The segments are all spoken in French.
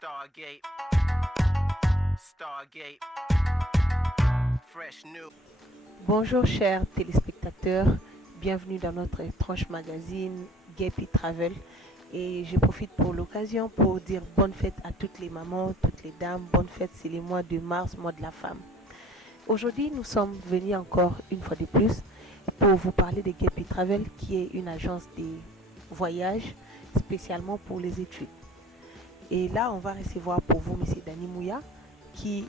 Stargate. Stargate. Fresh new. Bonjour chers téléspectateurs, bienvenue dans notre étrange magazine Gapi Travel. Et je profite pour l'occasion pour dire bonne fête à toutes les mamans, toutes les dames. Bonne fête, c'est le mois de mars, mois de la femme. Aujourd'hui, nous sommes venus encore une fois de plus pour vous parler de Gapi Travel, qui est une agence de voyage spécialement pour les études. Et là, on va recevoir pour vous M. Dani Mouya, qui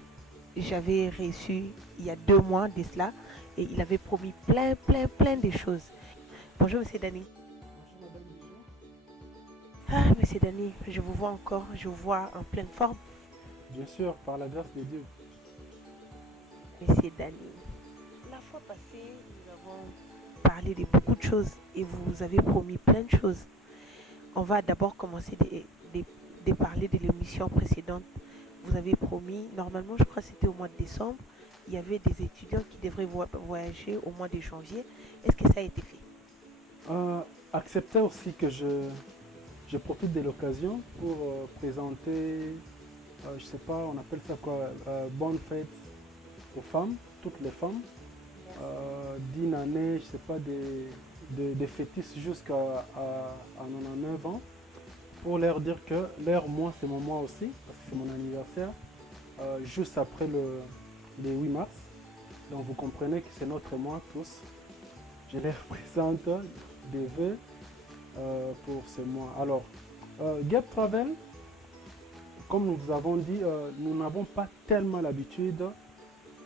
j'avais reçu il y a 2 mois de cela, et il avait promis plein de choses. Bonjour M. Dani. Bonjour Madame Bijou. Ah, M. Dani, je vous vois encore, je vous vois en pleine forme. Bien sûr, par la grâce de Dieu. M. Dani, la fois passée, nous avons parlé de beaucoup de choses et vous avez promis plein de choses. On va d'abord commencer de parler de l'émission précédente. Vous avez promis, normalement je crois que c'était au mois de décembre, il y avait des étudiants qui devraient voyager au mois de janvier. Est-ce que ça a été fait? Acceptez aussi que je profite de l'occasion pour présenter, je sais pas, on appelle ça quoi, bonne fête aux femmes, toutes les femmes, d'une année, je sais pas, des fêtisses jusqu'à 99 ans, pour leur dire que leur mois c'est mon mois aussi, parce que c'est mon anniversaire, juste après le 8 mars. Donc vous comprenez que c'est notre mois tous. Je leur présente des vœux pour ce mois. Alors, Gap Travel, comme nous vous avons dit, nous n'avons pas tellement l'habitude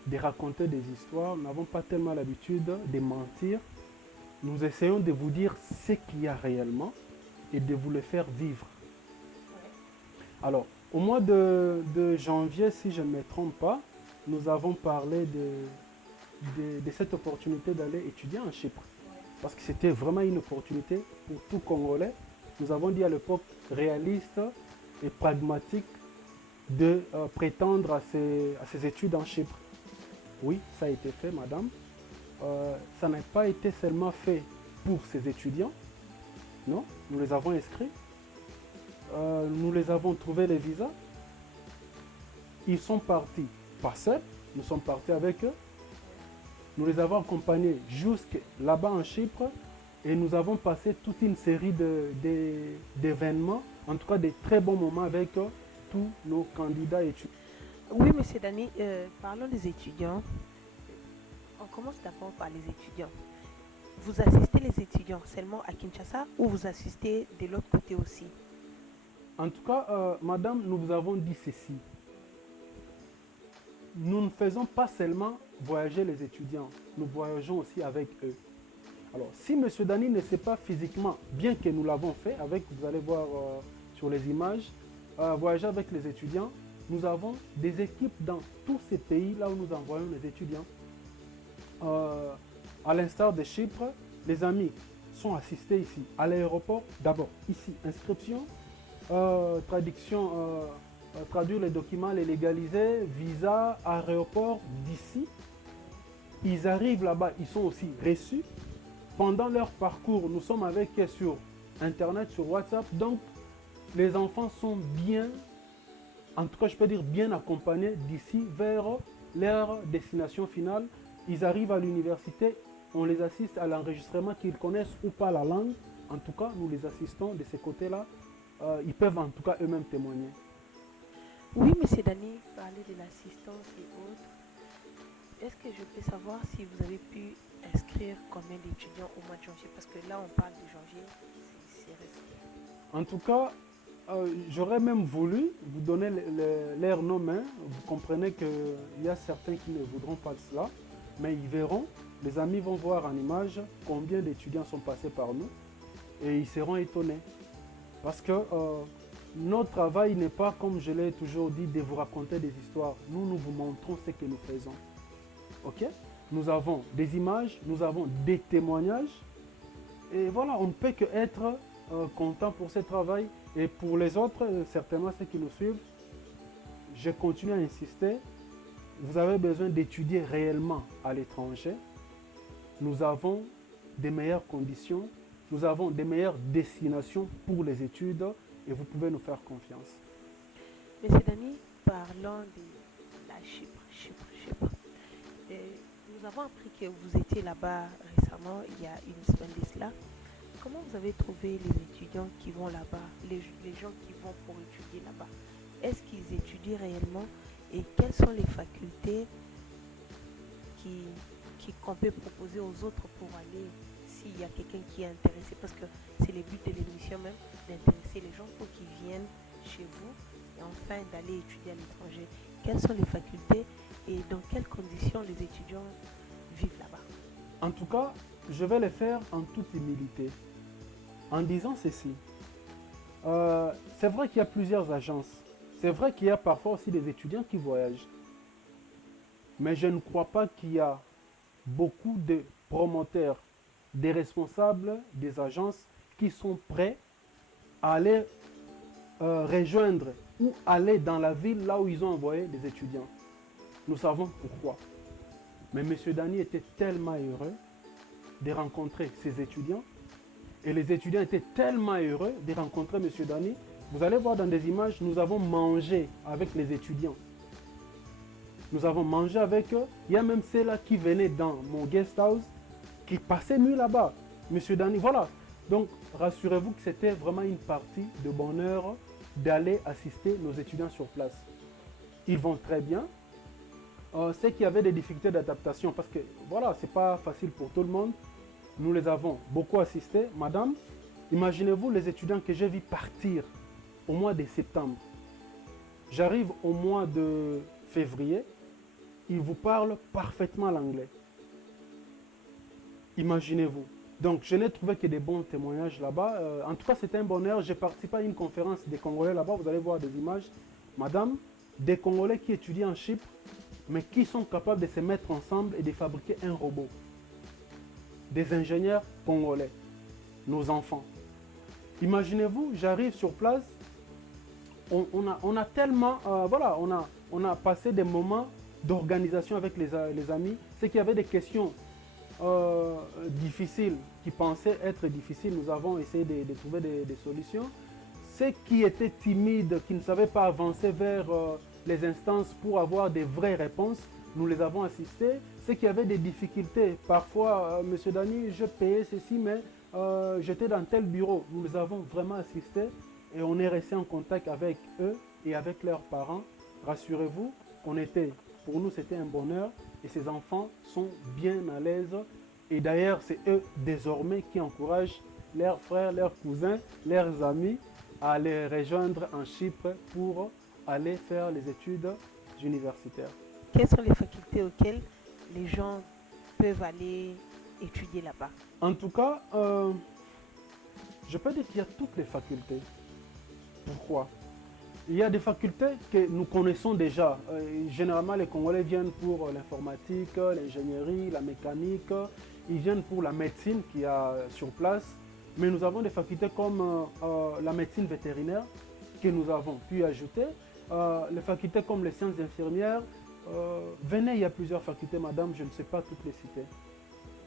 de raconter des histoires, nous n'avons pas tellement l'habitude de mentir. Nous essayons de vous dire ce qu'il y a réellement et de vous le faire vivre. Alors, au mois de janvier, si je ne me trompe pas, nous avons parlé de cette opportunité d'aller étudier en Chypre. Parce que c'était vraiment une opportunité pour tout Congolais. Nous avons dit à l'époque réaliste et pragmatique de prétendre à ces études en Chypre. Oui, ça a été fait, madame. Ça n'a pas été seulement fait pour ces étudiants. Non, nous les avons inscrits. Nous les avons trouvé les visas. Ils sont partis pas seuls, nous sommes partis avec eux. Nous les avons accompagnés jusque là-bas en Chypre et nous avons passé toute une série d'événements, en tout cas des très bons moments avec tous nos candidats étudiants. Oui, M. Dani, parlons des étudiants. On commence d'abord par les étudiants. Vous assistez les étudiants seulement à Kinshasa ou vous assistez de l'autre côté aussi? En tout cas, madame, nous vous avons dit ceci. Nous ne faisons pas seulement voyager les étudiants, nous voyageons aussi avec eux. Alors, si M. Dani ne sait pas physiquement, bien que nous l'avons fait, vous allez voir sur les images, voyager avec les étudiants, nous avons des équipes dans tous ces pays là où nous envoyons les étudiants. À l'instar de Chypre, les amis sont assistés ici, à l'aéroport, d'abord ici, inscription, traduction, traduire les documents, les légaliser, visa, aéroport d'ici. Ils arrivent là-bas, ils sont aussi reçus. Pendant leur parcours, nous sommes avec eux sur Internet, sur WhatsApp. Donc, les enfants sont bien, en tout cas je peux dire bien accompagnés d'ici vers leur destination finale. Ils arrivent à l'université, on les assiste à l'enregistrement, qu'ils connaissent ou pas la langue. En tout cas, nous les assistons de ce côté-là. Ils peuvent en tout cas eux-mêmes témoigner. Oui, M. Dani, parler de l'assistance et autres. Est-ce que je peux savoir si vous avez pu inscrire combien d'étudiants au mois de janvier? Parce que là, on parle de janvier, c'est récent. En tout cas, j'aurais même voulu vous donner leur nom, hein. Vous comprenez qu'il y a certains qui ne voudront pas cela, mais ils verront, les amis vont voir en image combien d'étudiants sont passés par nous et ils seront étonnés. Parce que notre travail n'est pas, comme je l'ai toujours dit, de vous raconter des histoires. Nous, nous vous montrons ce que nous faisons. Ok? Nous avons des images, nous avons des témoignages. Et voilà, on ne peut qu'être content pour ce travail. Et pour les autres, certainement ceux qui nous suivent, je continue à insister. Vous avez besoin d'étudier réellement à l'étranger. Nous avons des meilleures conditions. Nous avons des meilleures destinations pour les études et vous pouvez nous faire confiance. Monsieur Dani, parlant de la Chypre. Nous avons appris que vous étiez là-bas récemment, il y a une semaine de cela. Comment vous avez trouvé les étudiants qui vont là-bas, les gens qui vont pour étudier là-bas? Est-ce qu'ils étudient réellement et quelles sont les facultés qu'on peut proposer aux autres pour aller, s'il y a quelqu'un qui est intéressé, parce que c'est le but de l'émission même, d'intéresser les gens pour qu'ils viennent chez vous et enfin d'aller étudier à l'étranger. Quelles sont les facultés et dans quelles conditions les étudiants vivent là-bas? En tout cas, je vais le faire en toute humilité, en disant ceci. C'est vrai qu'il y a plusieurs agences. C'est vrai qu'il y a parfois aussi des étudiants qui voyagent. Mais je ne crois pas qu'il y a beaucoup de promoteurs, des responsables des agences qui sont prêts à aller rejoindre ou aller dans la ville là où ils ont envoyé des étudiants. Nous savons pourquoi. Mais M. Dani était tellement heureux de rencontrer ses étudiants et les étudiants étaient tellement heureux de rencontrer M. Dani. Vous allez voir dans des images, nous avons mangé avec les étudiants. Nous avons mangé avec eux. Il y a même ceux-là qui venaient dans mon guest house, qui passaient nuit là-bas. Monsieur Dani, voilà. Donc, rassurez-vous que c'était vraiment une partie de bonheur d'aller assister nos étudiants sur place. Ils vont très bien. C'est qu'il y avait des difficultés d'adaptation parce que, voilà, c'est pas facile pour tout le monde. Nous les avons beaucoup assistés. Madame, imaginez-vous les étudiants que j'ai vu partir au mois de septembre. J'arrive au mois de février. Ils vous parlent parfaitement l'anglais. Imaginez-vous. Donc, je n'ai trouvé que des bons témoignages là-bas. En tout cas, c'était un bonheur. J'ai participé à une conférence des Congolais là-bas. Vous allez voir des images. Madame, des Congolais qui étudient en Chypre, mais qui sont capables de se mettre ensemble et de fabriquer un robot. Des ingénieurs congolais. Nos enfants. Imaginez-vous, j'arrive sur place. On a tellement... voilà, on a passé des moments d'organisation avec les amis. C'est qu'il y avait des questions difficiles qui pensaient être difficiles. Nous avons essayé de trouver des solutions. Ceux qui étaient timides, qui ne savaient pas avancer vers les instances pour avoir des vraies réponses, nous les avons assistés. Ceux qui avaient des difficultés, parfois, Monsieur Dani, je payais ceci, mais j'étais dans tel bureau. Nous les avons vraiment assistés et on est resté en contact avec eux et avec leurs parents. Rassurez-vous, pour nous, c'était un bonheur et ces enfants sont bien à l'aise. Et d'ailleurs, c'est eux désormais qui encouragent leurs frères, leurs cousins, leurs amis à les rejoindre en Chypre pour aller faire les études universitaires. Quelles sont les facultés auxquelles les gens peuvent aller étudier là-bas? En tout cas, je peux dire qu'il y a toutes les facultés. Pourquoi? Il y a des facultés que nous connaissons déjà. Généralement, les Congolais viennent pour l'informatique, l'ingénierie, la mécanique. Ils viennent pour la médecine qu'il y a sur place. Mais nous avons des facultés comme la médecine vétérinaire que nous avons pu ajouter. Les facultés comme les sciences infirmières. Venez, il y a plusieurs facultés, madame, je ne sais pas toutes les citer.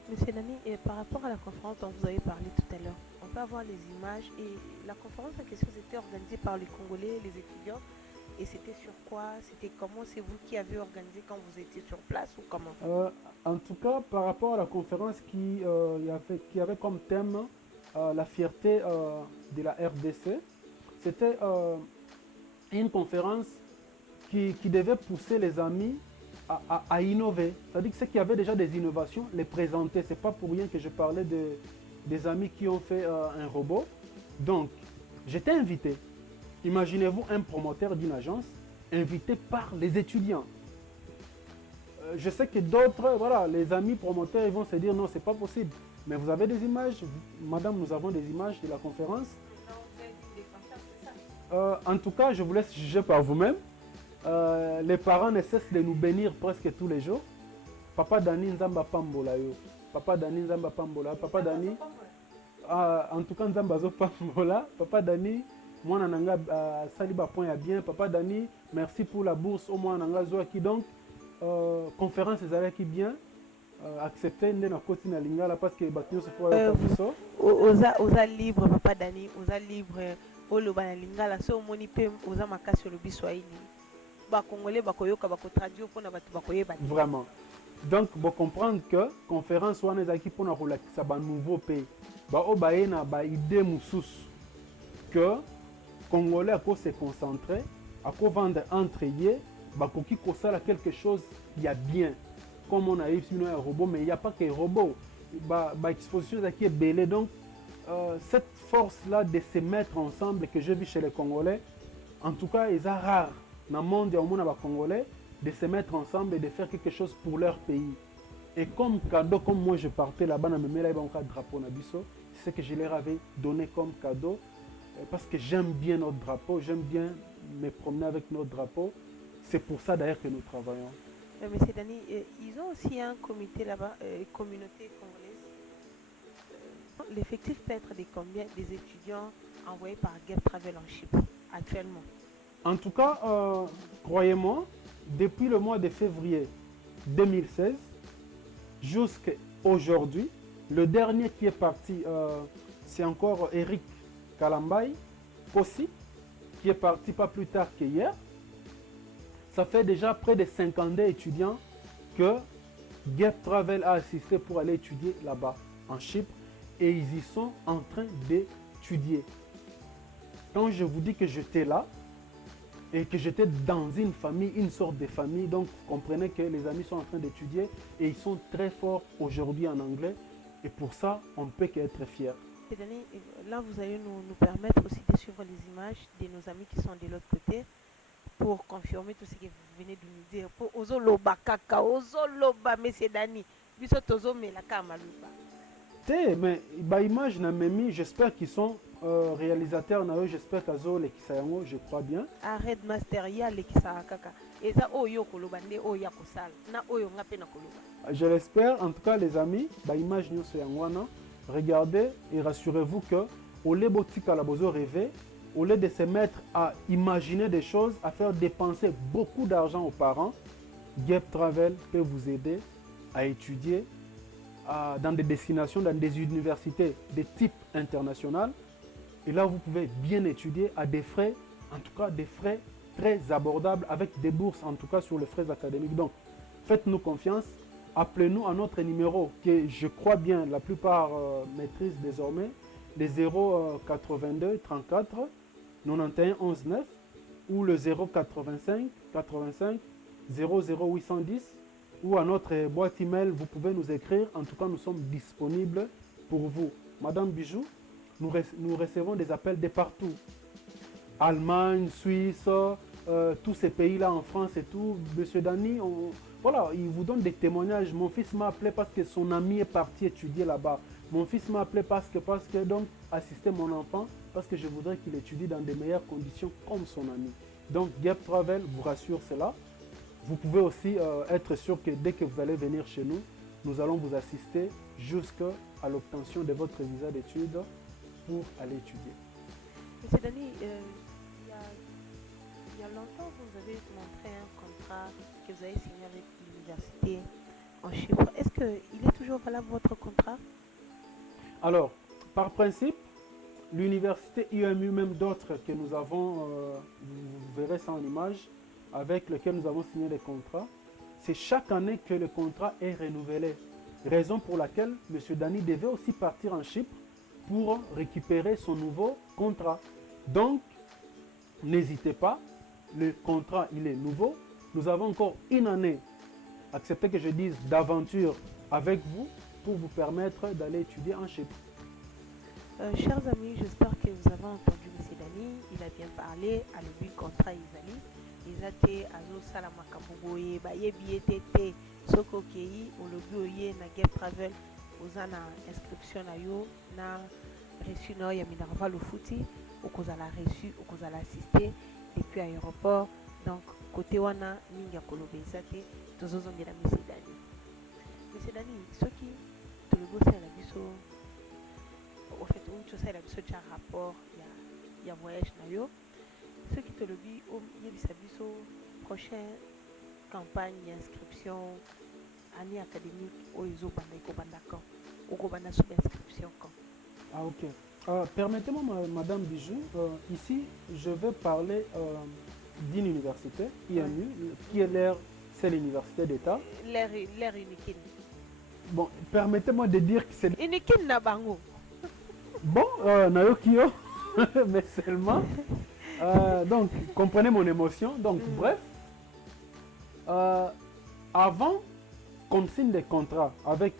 Monsieur Dani, par rapport à la conférence dont vous avez parlé tout à l'heure, on peut avoir les images et la conférence en question c'était organisée par les Congolais, les étudiants. Et c'était sur quoi? C'était comment? C'est vous qui avez organisé quand vous étiez sur place ou comment? En tout cas, par rapport à la conférence qui avait comme thème la fierté de la RDC, c'était une conférence qui devait pousser les amis à innover. C'est-à-dire que ceux qui avaient déjà des innovations, les présenter. Ce n'est pas pour rien que je parlais des amis qui ont fait un robot. Donc, j'étais invité. Imaginez-vous un promoteur d'une agence invité par les étudiants. Je sais que d'autres, voilà, les amis promoteurs, ils vont se dire non, c'est pas possible. Mais vous avez des images, madame, nous avons des images de la conférence. En tout cas, je vous laisse juger par vous-même. Les parents ne cessent de nous bénir presque tous les jours. Papa Dani Nzamba Pambola yo. Papa Dani Nzamba Pambola. Papa Dani. En tout cas Nzamba zo Pambola. Papa Dani. Moi nanga saliba point ya bien. Papa Dani, merci pour la bourse au moins nanga zo qui donc conférence ezala qui bien. Accepter nde na koti na lingala parce que batio se faut oza libre Papa Dani, oza libre oloba na lingala so omoni pe oza makasi olobi swahili bakongolais bakoyoka bakotraduire mpona bato bakoyeba te. Vraiment. Donc vous comprendre que conférence wana ezalaki mpona kolakisa banouveau mpe bao baye na baide mosusu que congolais ako se concentrer akovendre entre ye bakoki kosala quelque chose ya bien comme on a eu sinon un robot mais il n'y a pas que robot exposition ezalaki ebele donc cette force là de se mettre ensemble que j'ai vu chez les Congolais en tout cas ils sont rares dans le monde ya omona ba Congolais de se mettre ensemble et de faire quelque chose pour leur pays. Et comme cadeau, comme moi je partais là-bas, dans mes drapeau Nabiso, c'est ce que je leur avais donné comme cadeau, parce que j'aime bien notre drapeau, j'aime bien me promener avec notre drapeau. C'est pour ça d'ailleurs que nous travaillons. Monsieur Dani, ils ont aussi un comité là-bas, communauté congolaise. L'effectif peut être de combien des étudiants envoyés par Gap Travel en Chypre actuellement? En tout cas, croyez-moi, depuis le mois de février 2016 jusqu'à aujourd'hui, le dernier qui est parti, c'est encore Eric Kalambay, Possi, qui est parti pas plus tard qu'hier. Ça fait déjà près de 50 étudiants que Gap Travel a assisté pour aller étudier là-bas, en Chypre, et ils y sont en train d'étudier. Quand je vous dis que j'étais là, et que j'étais dans une famille, une sorte de famille. Donc, vous comprenez que les amis sont en train d'étudier et ils sont très forts aujourd'hui en anglais. Et pour ça, on ne peut qu'être fiers. Là, vous allez nous permettre aussi de suivre les images de nos amis qui sont de l'autre côté pour confirmer tout ce que vous venez de nous dire. Pour Ozoloba Kaka, Ozoloba, Monsieur Dani, Biso Tozo Melaka Maluba. Mais image n'a même j'espère qu'ils sont réalisateurs na eux, j'espère qu'azo les kisayango, je crois bien. Arrête master ya les kisakaka. Et ça oyo koloba nde oya kosala. Na oyo ngape na koloba. Je l'espère en tout cas les amis, image nyoso yangwana, regardez et rassurez-vous que au lieu botika la bozo rêver, au lieu de se mettre à imaginer des choses, à faire dépenser beaucoup d'argent aux parents, Gap Travel peut vous aider à étudier dans des destinations, dans des universités de type international. Et là, vous pouvez bien étudier à des frais, en tout cas des frais très abordables, avec des bourses, en tout cas sur les frais académiques. Donc, faites-nous confiance, appelez-nous à notre numéro, que je crois bien la plupart maîtrisent désormais, les 082 34 91 11 9 ou le 085 85 00810 ou à notre boîte email, vous pouvez nous écrire. En tout cas, nous sommes disponibles pour vous. Madame Bijou, nous recevons des appels de partout. Allemagne, Suisse, tous ces pays-là en France et tout. Monsieur Dani, voilà, il vous donne des témoignages. Mon fils m'a appelé parce que son ami est parti étudier là-bas. Mon fils m'a appelé parce que donc, assister mon enfant, parce que je voudrais qu'il étudie dans de meilleures conditions comme son ami. Donc, Gap Travel vous rassure cela. Vous pouvez aussi être sûr que dès que vous allez venir chez nous, nous allons vous assister jusqu'à l'obtention de votre visa d'études pour aller étudier. Monsieur Dani, il y a longtemps, vous avez montré un contrat que vous avez signé avec l'université en Chypre. Est-ce qu'il est toujours valable votre contrat? Alors, par principe, l'université IMU, même d'autres que nous avons, vous verrez ça en image, avec lequel nous avons signé des contrats, c'est chaque année que le contrat est renouvelé. Raison pour laquelle M. Dani devait aussi partir en Chypre pour récupérer son nouveau contrat. Donc, n'hésitez pas, le contrat il est nouveau. Nous avons encore une année, acceptez que je dise, d'aventure avec vous pour vous permettre d'aller étudier en Chypre. Chers amis, j'espère que vous avez entendu M. Dani. Il a bien parlé à le contrat Isali. Izate azo sala makambo boye ba yebi etete soko kei olobi oye na Gap Travel oza na inscription na yo na reçu na ya Minerval Ofuti okozala reçu okozala assisté depuis aéroport. Donc côté wana mingi ya koloba ezate tozozongela M. Dani. M. Dani soki tolobosala biso en fait on tosala biso tya rapport ya voyage na yo. Ce qui te le dit, il y a prochaine campagne d'inscription, année académique, au ISO Bandaiko Bandakan, au Gobana sous inscription. Ah, ok. Permettez-moi, Madame Bijou, ici, je vais parler d'une université, IMU, qui est l'air, c'est l'université d'État. L'air unique. Bon, permettez-moi de dire que c'est... Unique na bango. Bon, Nayokio, mais seulement... donc, comprenez mon émotion. Donc, bref, avant qu'on signe des contrats avec,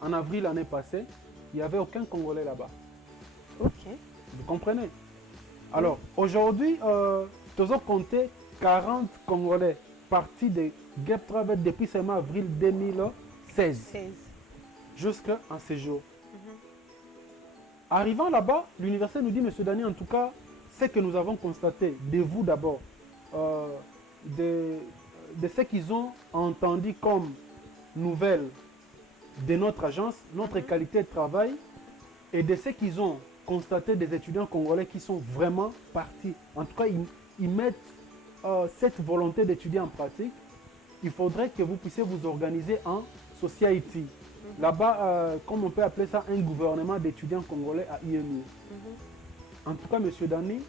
en avril l'année passée, il n'y avait aucun Congolais là-bas. Ok. Vous comprenez? Alors, aujourd'hui, nous avons compté 40 Congolais partis de Gap Travel depuis seulement avril 2016 jusqu'à ce jour. Arrivant là-bas, l'université nous dit, Monsieur Dani, en tout cas, ce que nous avons constaté, de vous d'abord, de ce qu'ils ont entendu comme nouvelles de notre agence, notre qualité de travail, et de ce qu'ils ont constaté des étudiants congolais qui sont vraiment partis. En tout cas, ils mettent cette volonté d'étudier en pratique. Il faudrait que vous puissiez vous organiser en society. Là-bas, comme on peut appeler ça, un gouvernement d'étudiants congolais à IMU. En tout cas, Monsieur Dani,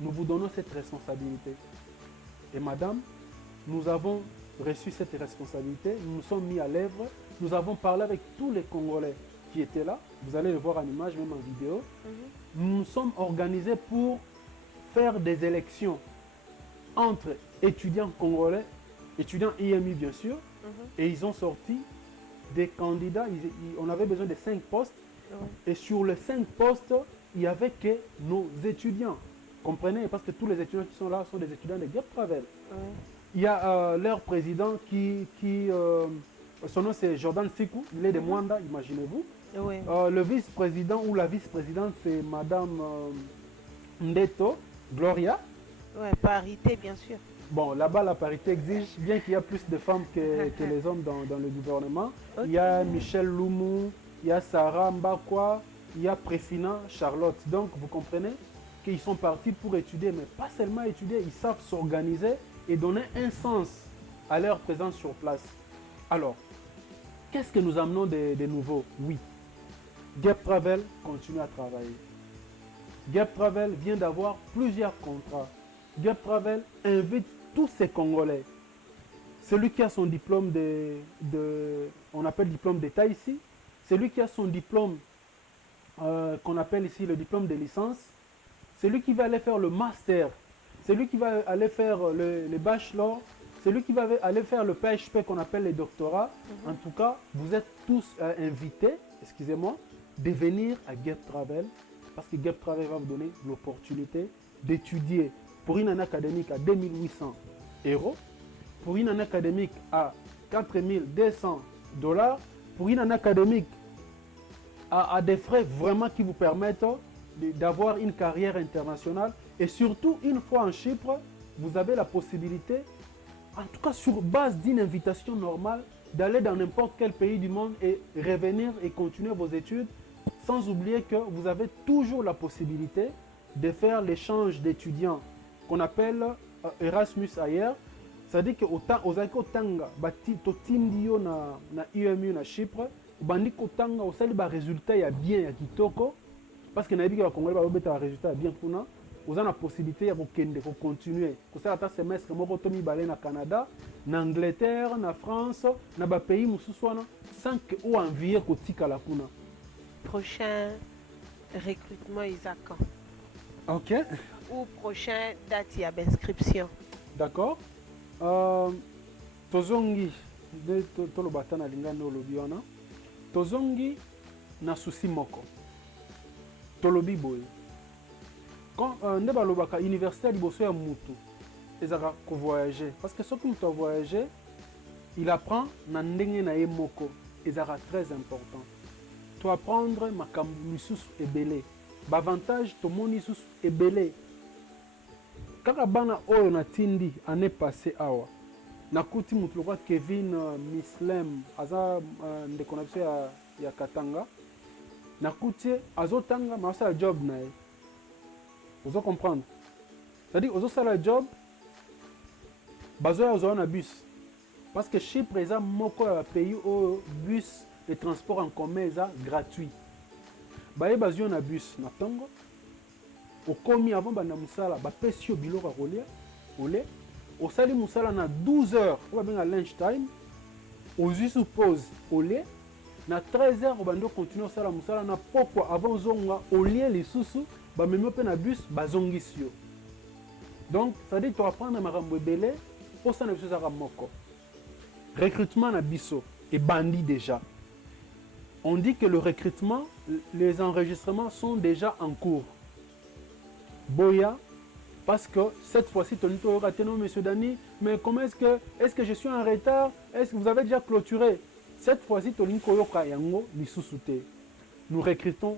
nous vous donnons cette responsabilité. Et Madame, nous avons reçu cette responsabilité, nous nous sommes mis à l'œuvre, nous avons parlé avec tous les Congolais qui étaient là, vous allez le voir en image, même en vidéo. Nous nous sommes organisés pour faire des élections entre étudiants congolais, étudiants IMU bien sûr, et ils ont sorti des candidats, on avait besoin de 5 postes, et sur les 5 postes, il n'y avait que nos étudiants. Comprenez? Parce que tous les étudiants qui sont là sont des étudiants de Gap Travel. Il y a leur président son nom c'est Jordan Sikou, il est de Mwanda, imaginez-vous. Le vice-président ou la vice-présidente c'est Madame Ndeto Gloria. Parité bien sûr. Bon, là-bas la parité exige bien qu'il y a plus de femmes que les hommes dans le gouvernement. Il y a Michel Loumou, il y a Sarah Mbakwa, il y a Préfina Charlotte. Donc vous comprenez qu'ils sont partis pour étudier, mais pas seulement étudier, ils savent s'organiser et donner un sens à leur présence sur place. Alors, qu'est-ce que nous amenons de nouveau? Oui, Gap Travel continue à travailler. Gap Travel vient d'avoir plusieurs contrats. Gap Travel invite tous ces Congolais. Celui qui a son diplôme on appelle diplôme d'État ici, celui qui a son diplôme qu'on appelle ici le diplôme de licence, celui qui va aller faire le master, celui qui va aller faire le bachelor, celui qui va aller faire le PHP qu'on appelle les doctorats. En tout cas, vous êtes tous invités, excusez-moi, de venir à Gap Travel parce que Gap Travel va vous donner l'opportunité d'étudier pour une année académique à 2800 €, pour une année académique à 4200 $, pour une année académique à des frais vraiment qui vous permettent d'avoir une carrière internationale. Et surtout, une fois en Chypre, vous avez la possibilité, en tout cas sur base d'une invitation normale, d'aller dans n'importe quel pays du monde et revenir et continuer vos études, sans oublier que vous avez toujours la possibilité de faire l'échange d'étudiants qu'on appelle Erasmus ailleurs. C'est-à-dire que aux Tanga, totindio na IMU na Chypre, bandi kotanga osali ba résultat ya bien ya kitoko parce que nayebi que ba Congolais ba obeta résultat ya bien kuna, vous avez la possibilité de continuer. Vous avez un semestre na Canada, en Angleterre, en France, dans les pays sans que vous enviez kotika la kuna. Prochain recrutement Isaac. Ok. Ou prochain date d'inscription. D'accord. Tozongi de tolobata na lingano lobiona. Tozongi na susi moko. Tolobi boy. Quand ne balobaka université liboso ya mutu ezaka ko voyager parce que ce qui mutu voyager il apprend na ndenge na ye moko ezaka très important. To apprendre makambo misusu ebele. Bavantage to moni susu ebele. Kaka bana oyo na tindi année passée awa. Nakuti mutu lokwa Kevin Mislem aza ndeko na biso ya Katanga. Nakuti azotanga masala job na ye. Vous allez comprendre. C'est-à-dire, vous avez le job, vous avez un bus. Parce que Chypre est un pays où le bus, le transport en commun est gratuit. baye bazio na bus na tongo okomi avant banda musala bapesi yo biloko ya kolia ole osali musala na 12 heures oyo babenga lunch time ozwi su pause olie na 13 heures obandi okontinue osala musala na pokwa avant ozonga olie lisusu bamemi mpe na bus bazongisi yo. Donc ça veut dire toapprendre makambo ebele osala na biso ezaka moko. Recrutement na biso ebandi déjà. On dit que le recrutement, les enregistrements sont déjà en cours. Boya, parce que cette fois-ci, non, monsieur Dani, mais comment est-ce que je suis en retard? Est-ce que vous avez déjà clôturé? Cette fois-ci, nous recrutons